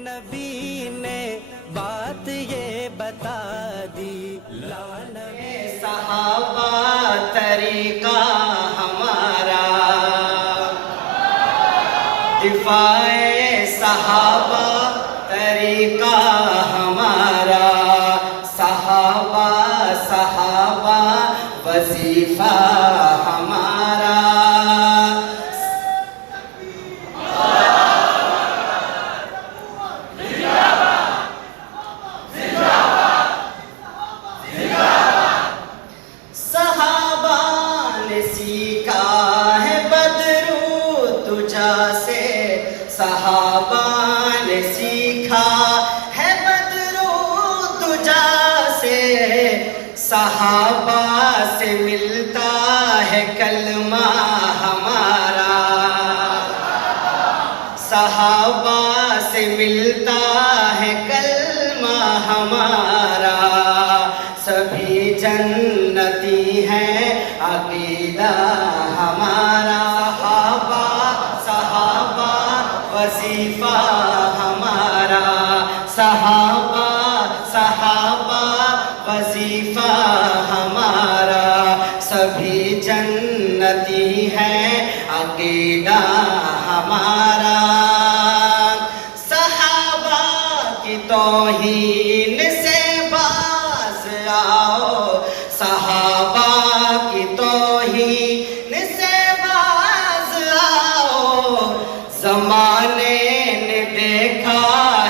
نبی نے بات یہ بتا دی، لا نبی صحابہ طریقہ ہمارا، دفاع صحابہ طریقہ ہمارا، صحابہ صحابہ وظیفہ ہمارا، صحابہ نے سیکھا ہے بدرود تجھا سے، صحابہ نے سیکھا ہے بدرود تجھا سے، صحابہ سے ملتا ہے کلمہ ہمارا، صحابہ سے ملتا ہے کلمہ ہمارا، سبھی جنتی ہیں عقیدہ ہمارا، صحابہ صحابہ وظیفہ ہمارا، صحابہ صحابہ وظیفہ ہمارا، سبھی جنتی ہیں عقیدہ ہمارا، صحابہ کی توہین سے باز آؤ، صحابہ کی توہین سے باز آؤ، زمانے نے دیکھا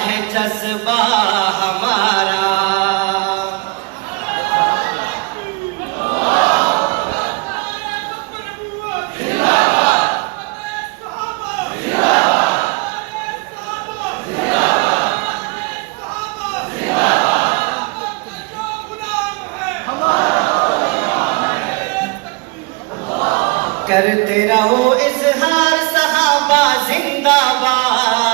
ہے جذبہ ہمارا، کرتے رہو اظہار صحابہ زندہ باد،